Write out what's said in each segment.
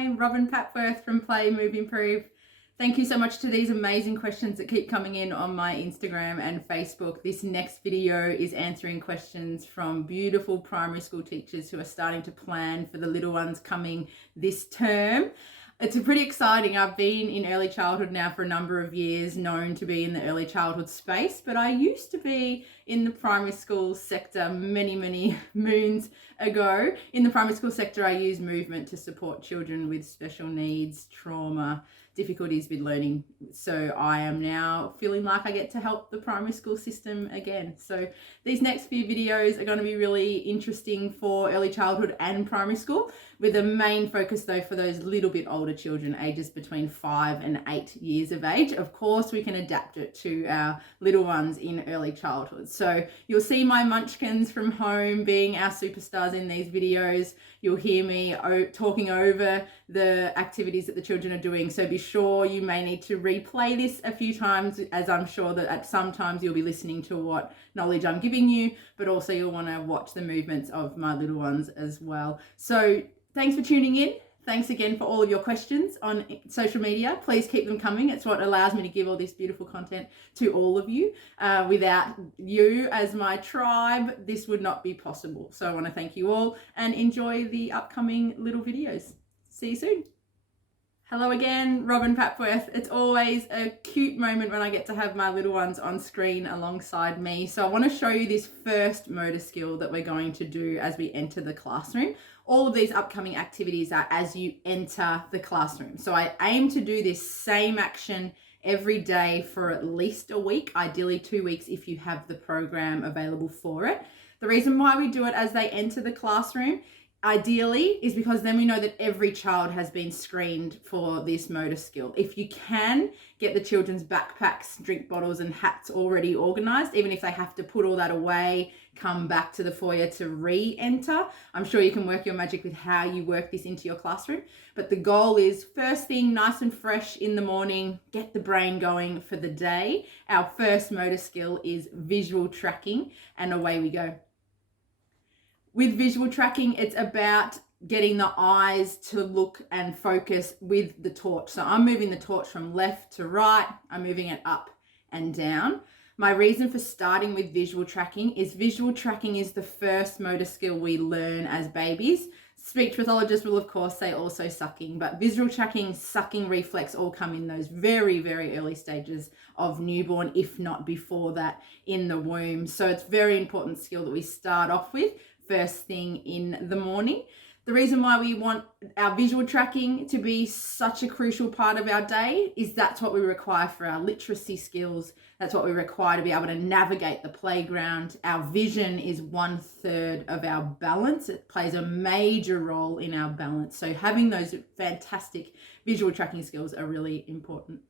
Hi, Robin Papworth from Play, Move, Improve. Thank you so much to these amazing questions that keep coming in on my Instagram and Facebook. This next video is answering questions from beautiful primary school teachers who are starting to plan for the little ones coming this term. It's pretty exciting. I've been in early childhood now for a number of years, known to be in the early childhood space, but I used to be in the primary school sector many moons ago. In the primary school sector, I use movement to support children with special needs, trauma, difficulties with learning. So I am now feeling like I get to help the primary school system again. So these next few videos are going to be really interesting for early childhood and primary school, with a main focus though for those little bit older children, ages between 5 and 8 years of age. Of course, we can adapt it to our little ones in early childhood. So you'll see my munchkins from home being our superstars in these videos. You'll hear me talking over the activities that the children are doing. So be sure you may need to replay this a few times, as I'm sure that at some times you'll be listening to what knowledge I'm giving you, but also you'll want to watch the movements of my little ones as well. So thanks for tuning in. Thanks again for all of your questions on social media. Please keep them coming. It's what allows me to give all this beautiful content to all of you. Without you as my tribe, this would not be possible. So I want to thank you all and enjoy the upcoming little videos. See you soon. Hello again, Robin Papworth. It's always a cute moment when I get to have my little ones on screen alongside me. So I want to show you this first motor skill that we're going to do as we enter the classroom. All of these upcoming activities are as you enter the classroom. So I aim to do this same action every day for at least a week, ideally 2 weeks if you have the program available for it. The reason why we do it as they enter the classroom ideally is because then we know that every child has been screened for this motor skill. If you can get the children's backpacks, drink bottles and hats already organized, even if they have to put all that away, come back to the foyer to re-enter, I'm sure you can work your magic with how you work this into your classroom. But the goal is first thing, nice and fresh in the morning, get the brain going for the day. Our first motor skill is visual tracking, and away we go. With visual tracking, it's about getting the eyes to look and focus with the torch. So I'm moving the torch from left to right. I'm moving it up and down. My reason for starting with visual tracking is the first motor skill we learn as babies. Speech pathologists will of course say also sucking, but visual tracking, sucking reflex all come in those very early stages of newborn, if not before that in the womb. So it's a very important skill that we start off with first thing in the morning. The reason why we want our visual tracking to be such a crucial part of our day is that's what we require for our literacy skills. That's what we require to be able to navigate the playground. Our vision is 1/3 of our balance. It plays a major role in our balance. So having those fantastic visual tracking skills are really important.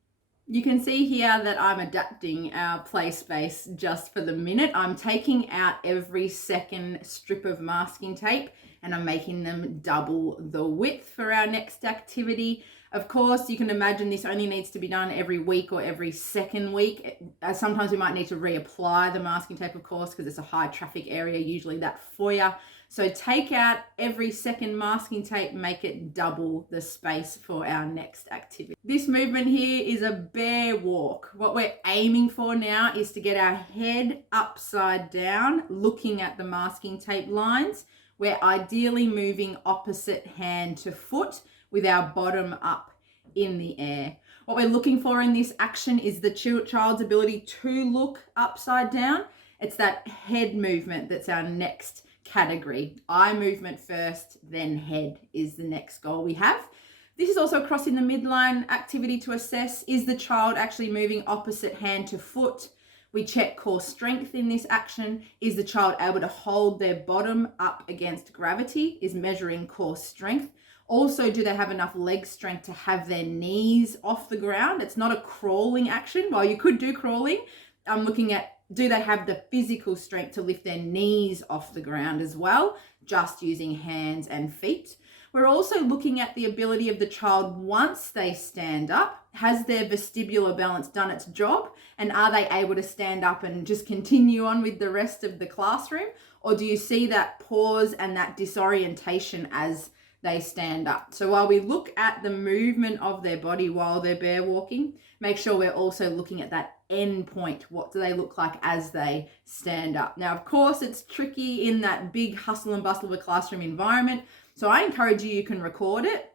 You can see here that I'm adapting our play space just for the minute. I'm taking out every second strip of masking tape and I'm making them double the width for our next activity. Of course, you can imagine this only needs to be done every week or every second week. Sometimes we might need to reapply the masking tape, of course, because it's a high traffic area, usually that foyer. So take out every second masking tape, make it double the space for our next activity. This movement here is a bear walk. What we're aiming for now is to get our head upside down, looking at the masking tape lines. We're ideally moving opposite hand to foot with our bottom up in the air. What we're looking for in this action is the child's ability to look upside down. It's that head movement that's our next category. Eye movement first, then head is the next goal we have. This is also crossing the midline activity to assess, is the child actually moving opposite hand to foot? We check core strength in this action. Is the child able to hold their bottom up against gravity? Is measuring core strength. Also, do they have enough leg strength to have their knees off the ground? It's not a crawling action. While you could do crawling, I'm looking at, do they have the physical strength to lift their knees off the ground as well, just using hands and feet? We're also looking at the ability of the child once they stand up. Has their vestibular balance done its job? And are they able to stand up and just continue on with the rest of the classroom? Or do you see that pause and that disorientation as they stand up. So while we look at the movement of their body while they're bear walking, make sure we're also looking at that end point. What do they look like as they stand up? Now, of course, it's tricky in that big hustle and bustle of a classroom environment. So I encourage you can record it,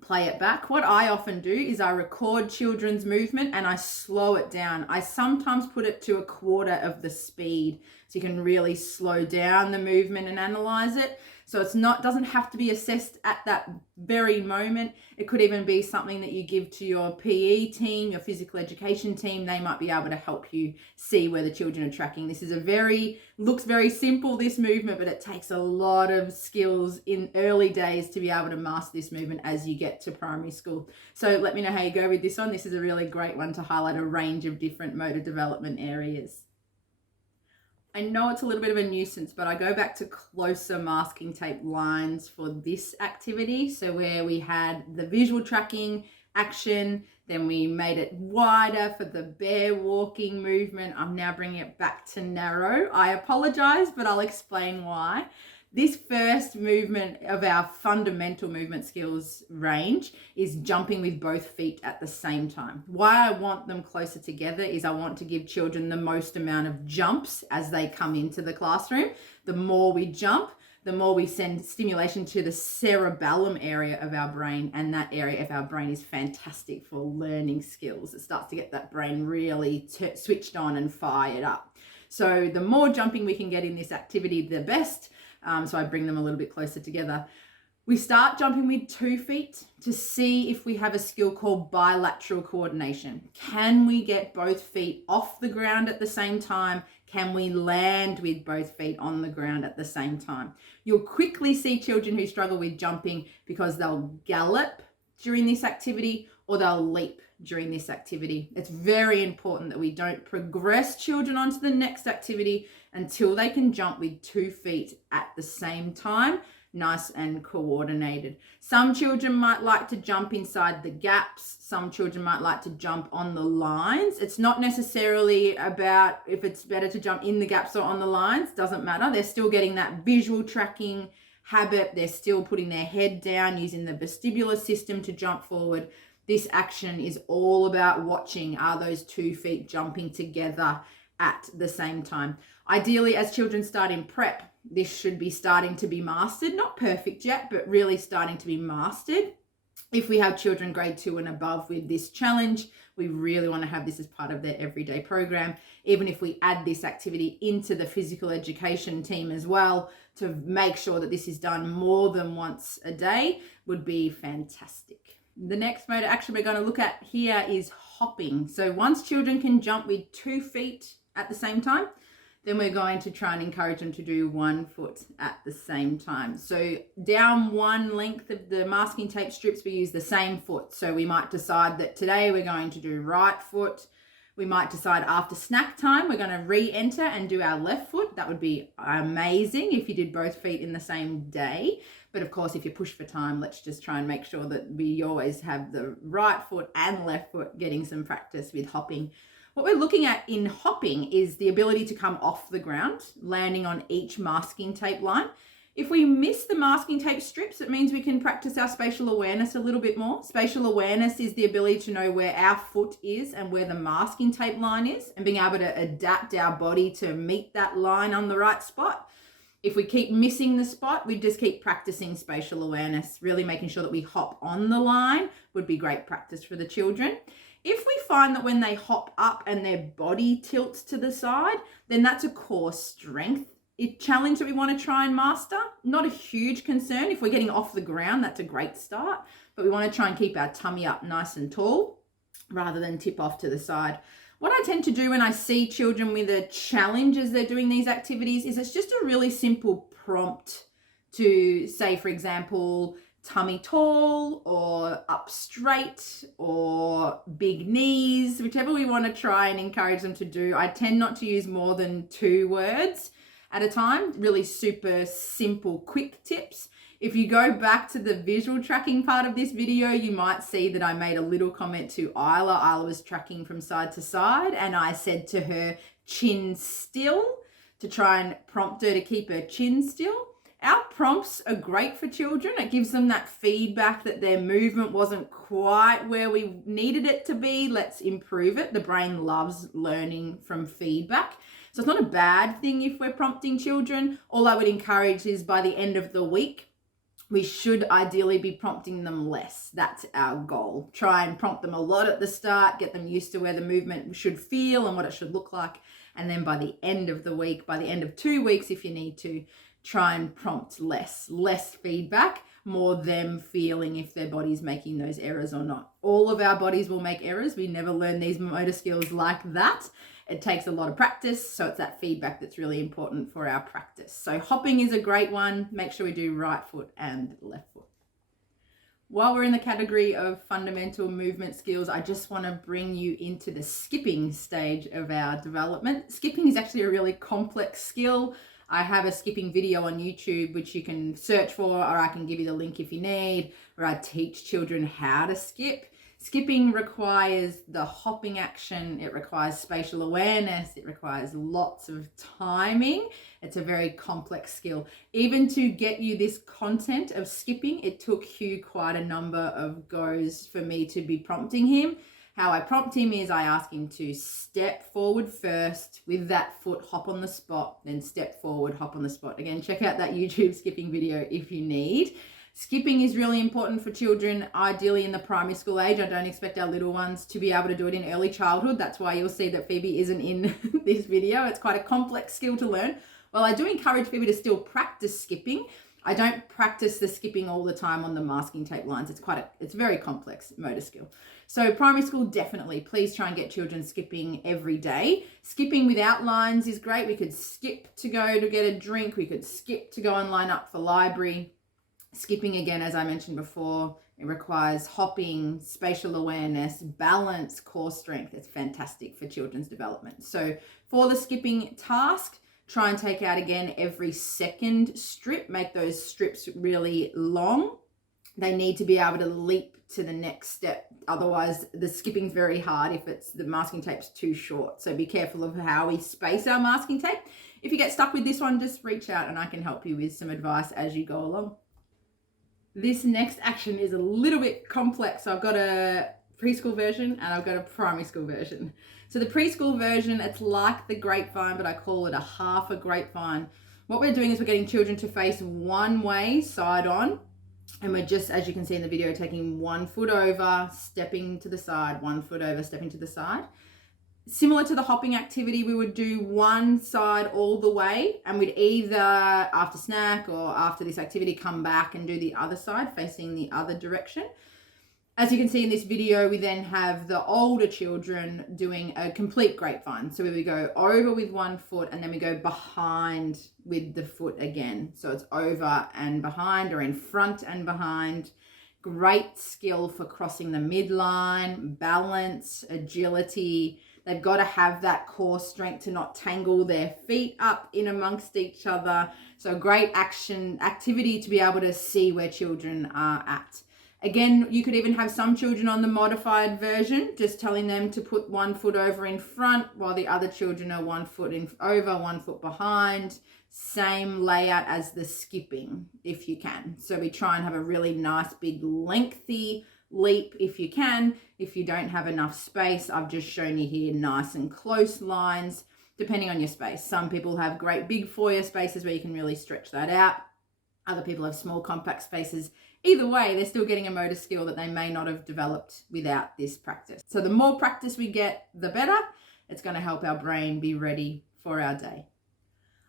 play it back. What I often do is I record children's movement and I slow it down. I sometimes put it to a quarter of the speed so you can really slow down the movement and analyze it. So it's doesn't have to be assessed at that very moment. It could even be something that you give to your PE team, your physical education team. They might be able to help you see where the children are tracking. This is looks very simple, this movement, but it takes a lot of skills in early days to be able to master this movement as you get to primary school. So let me know how you go with this one. This is a really great one to highlight a range of different motor development areas. I know it's a little bit of a nuisance, but I go back to closer masking tape lines for this activity. So where we had the visual tracking action, then we made it wider for the bear walking movement. I'm now bringing it back to narrow. I apologize, but I'll explain why. This first movement of our fundamental movement skills range is jumping with both feet at the same time. Why I want them closer together is I want to give children the most amount of jumps as they come into the classroom. The more we jump, the more we send stimulation to the cerebellum area of our brain, and that area of our brain is fantastic for learning skills. It starts to get that brain really switched on and fired up. So the more jumping we can get in this activity, the best. So I bring them a little bit closer together. We start jumping with 2 feet to see if we have a skill called bilateral coordination. Can we get both feet off the ground at the same time? Can we land with both feet on the ground at the same time? You'll quickly see children who struggle with jumping because they'll gallop during this activity or they'll leap during this activity. It's very important that we don't progress children onto the next activity until they can jump with 2 feet at the same time, nice and coordinated. Some children might like to jump inside the gaps. Some children might like to jump on the lines. It's not necessarily about if it's better to jump in the gaps or on the lines, doesn't matter. They're still getting that visual tracking habit. They're still putting their head down, using the vestibular system to jump forward. This action is all about watching, are those 2 feet jumping together at the same time. Ideally, as children start in prep, this should be starting to be mastered, not perfect yet, but really starting to be mastered. If we have children grade 2 and above with this challenge, we really want to have this as part of their everyday program. Even if we add this activity into the physical education team as well, to make sure that this is done more than once a day, would be fantastic. The next motor action we're going to look at here is hopping. So once children can jump with 2 feet at the same time, then we're going to try and encourage them to do 1 foot at the same time. So down one length of the masking tape strips, we use the same foot. So we might decide that today we're going to do right foot. We might decide after snack time, we're going to re-enter and do our left foot. That would be amazing if you did both feet in the same day. But of course, if you push for time, let's just try and make sure that we always have the right foot and left foot getting some practice with hopping. What we're looking at in hopping is the ability to come off the ground, landing on each masking tape line. If we miss the masking tape strips, it means we can practice our spatial awareness a little bit more. Spatial awareness is the ability to know where our foot is and where the masking tape line is, and being able to adapt our body to meet that line on the right spot. If we keep missing the spot, we just keep practicing spatial awareness, really making sure that we hop on the line would be great practice for the children. If we find that when they hop up and their body tilts to the side, then that's a core strength challenge that we want to try and master. Not a huge concern. If we're getting off the ground, that's a great start, but we want to try and keep our tummy up nice and tall rather than tip off to the side. What I tend to do when I see children with a challenge as they're doing these activities is it's just a really simple prompt to say, for example, tummy tall or up straight or big knees, whichever we want to try and encourage them to do. I tend not to use more than 2 words at a time, really super simple, quick tips. If you go back to the visual tracking part of this video, you might see that I made a little comment to Isla. Isla was tracking from side to side, and I said to her, chin still, to try and prompt her to keep her chin still. Our prompts are great for children. It gives them that feedback that their movement wasn't quite where we needed it to be. Let's improve it. The brain loves learning from feedback. So it's not a bad thing if we're prompting children. All I would encourage is by the end of the week, we should ideally be prompting them less. That's our goal. Try and prompt them a lot at the start, get them used to where the movement should feel and what it should look like. And then by the end of the week, by the end of 2 weeks, if you need to, try and prompt less feedback, more them feeling if their body's making those errors or not. All of our bodies will make errors. We never learn these motor skills like that. It takes a lot of practice, so it's that feedback that's really important for our practice. So hopping is a great one. Make sure we do right foot and left foot. While we're in the category of fundamental movement skills, I just want to bring you into the skipping stage of our development. Skipping is actually a really complex skill. I have a skipping video on YouTube, which you can search for, or I can give you the link if you need, where I teach children how to skip. Skipping requires the hopping action. It requires spatial awareness. It requires lots of timing. It's a very complex skill. Even to get you this content of skipping, it took Hugh quite a number of goes for me to be prompting him. How I prompt him is I ask him to step forward first with that foot, hop on the spot, then step forward, hop on the spot. Again, check out that YouTube skipping video if you need. Skipping is really important for children, ideally in the primary school age. I don't expect our little ones to be able to do it in early childhood. That's why you'll see that Phoebe isn't in this video. It's quite a complex skill to learn. Well, I do encourage Phoebe to still practice skipping. I don't practice the skipping all the time on the masking tape lines. It's a very complex motor skill. So primary school, definitely, please try and get children skipping every day. Skipping without lines is great. We could skip to go to get a drink. We could skip to go and line up for library. Skipping, again, as I mentioned before, it requires hopping, spatial awareness, balance, core strength. It's fantastic for children's development. So for the skipping task, try and take out, again, every second strip. Make those strips really long. They need to be able to leap to the next step. Otherwise, the skipping's very hard if the masking tape's too short. So be careful of how we space our masking tape. If you get stuck with this one, just reach out and I can help you with some advice as you go along. This next action is a little bit complex. So I've got a preschool version and I've got a primary school version. So the preschool version, it's like the grapevine, but I call it a half a grapevine. What we're doing is we're getting children to face one way, side on, and we're just, as you can see in the video, taking 1 foot over, stepping to the side, 1 foot over, stepping to the side. Similar to the hopping activity, we would do one side all the way, and we'd either after snack or after this activity come back and do the other side facing the other direction. As you can see in this video, we then have the older children doing a complete grapevine. So we go over with 1 foot and then we go behind with the foot again. So it's over and behind, or in front and behind. Great skill for crossing the midline, balance, agility. They've got to have that core strength to not tangle their feet up in amongst each other. So great activity to be able to see where children are at. Again, you could even have some children on the modified version, just telling them to put 1 foot over in front while the other children are 1 foot over, 1 foot behind. Same layout as the skipping, if you can. So we try and have a really nice, big, lengthy leap if you can. If you don't have enough space, I've just shown you here nice and close lines, depending on your space. Some people have great big foyer spaces where you can really stretch that out. Other people have small compact spaces. Either way, they're still getting a motor skill that they may not have developed without this practice. So the more practice we get, the better. It's going to help our brain be ready for our day.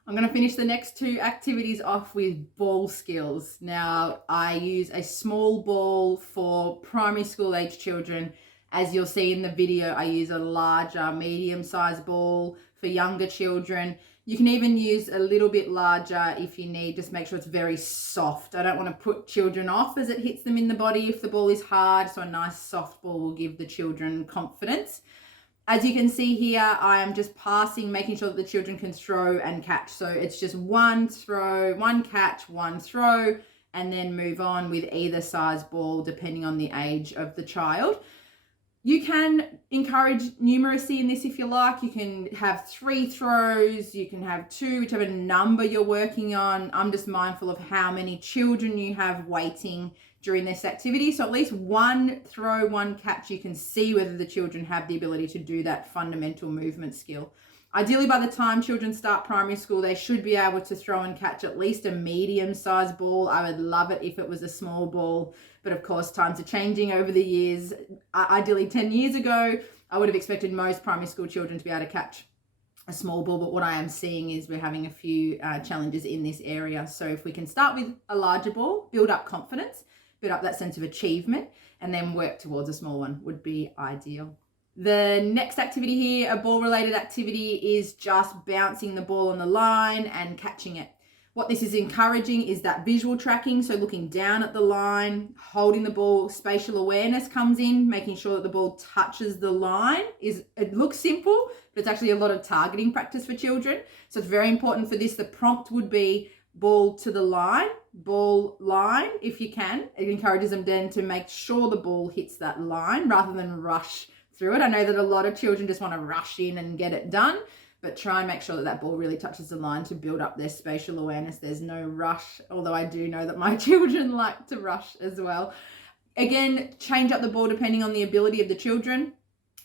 I'm going to finish the next 2 activities off with ball skills. Now, I use a small ball for primary school age children. As you'll see in the video, I use a larger, medium-sized ball for younger children. You can even use a little bit larger if you need. Just make sure it's very soft. I don't want to put children off as it hits them in the body if the ball is hard. So a nice soft ball will give the children confidence. As you can see here, I am just passing, making sure that the children can throw and catch. So it's just 1 throw, 1 catch, 1 throw, and then move on with either size ball depending on the age of the child. You can encourage numeracy in this if you like. You can have 3 throws, you can have 2, whichever number you're working on. I'm just mindful of how many children you have waiting during this activity. So at least 1 throw, 1 catch, you can see whether the children have the ability to do that fundamental movement skill. Ideally, by the time children start primary school, they should be able to throw and catch at least a medium-sized ball. I would love it if it was a small ball, but of course, times are changing over the years. Ideally, 10 years ago, I would have expected most primary school children to be able to catch a small ball, but what I am seeing is we're having a few challenges in this area. So if we can start with a larger ball, build up confidence, build up that sense of achievement, and then work towards a small one would be ideal. The next activity here, a ball-related activity, is just bouncing the ball on the line and catching it. What this is encouraging is that visual tracking, so looking down at the line, holding the ball, spatial awareness comes in, making sure that the ball touches the line. It looks simple, but it's actually a lot of targeting practice for children. So it's very important for this. The prompt would be ball to the line, ball line if you can. It encourages them then to make sure the ball hits that line rather than rush through it. I know that a lot of children just want to rush in and get it done, but try and make sure that that ball really touches the line to build up their spatial awareness. There's no rush, although I do know that my children like to rush as well. Again, change up the ball depending on the ability of the children.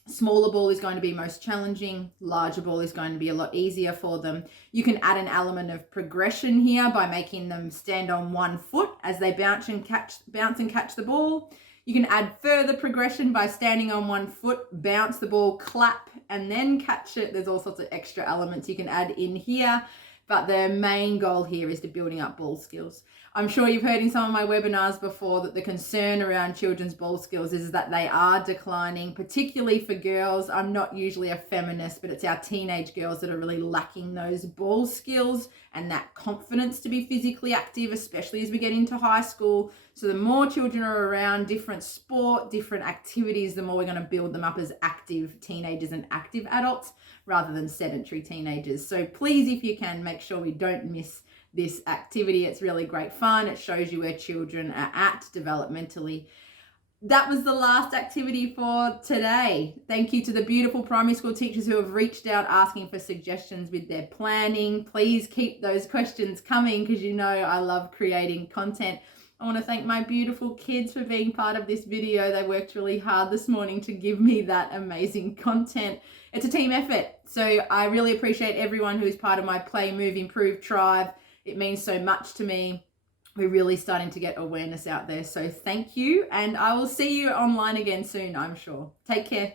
Smaller ball is going to be most challenging. Larger ball is going to be a lot easier for them. You can add an element of progression here by making them stand on 1 foot as they bounce and catch the ball. You can add further progression by standing on 1 foot, bounce the ball, clap, and then catch it. There's all sorts of extra elements you can add in here, but the main goal here is to building up ball skills. I'm sure you've heard in some of my webinars before that the concern around children's ball skills is that they are declining, particularly for girls. I'm not usually a feminist, but it's our teenage girls that are really lacking those ball skills and that confidence to be physically active, especially as we get into high school. So the more children are around different sport, different activities, the more we're going to build them up as active teenagers and active adults rather than sedentary teenagers. So please, if you can, make sure we don't miss this activity. It's really great fun. It shows you where children are at developmentally. That was the last activity for today. Thank you to the beautiful primary school teachers who have reached out asking for suggestions with their planning. Please keep those questions coming because you know I love creating content. I want to thank my beautiful kids for being part of this video. They worked really hard this morning to give me that amazing content. It's a team effort. So I really appreciate everyone who is part of my Play, Move, Improve tribe. It means so much to me. We're really starting to get awareness out there. So thank you. And I will see you online again soon, I'm sure. Take care.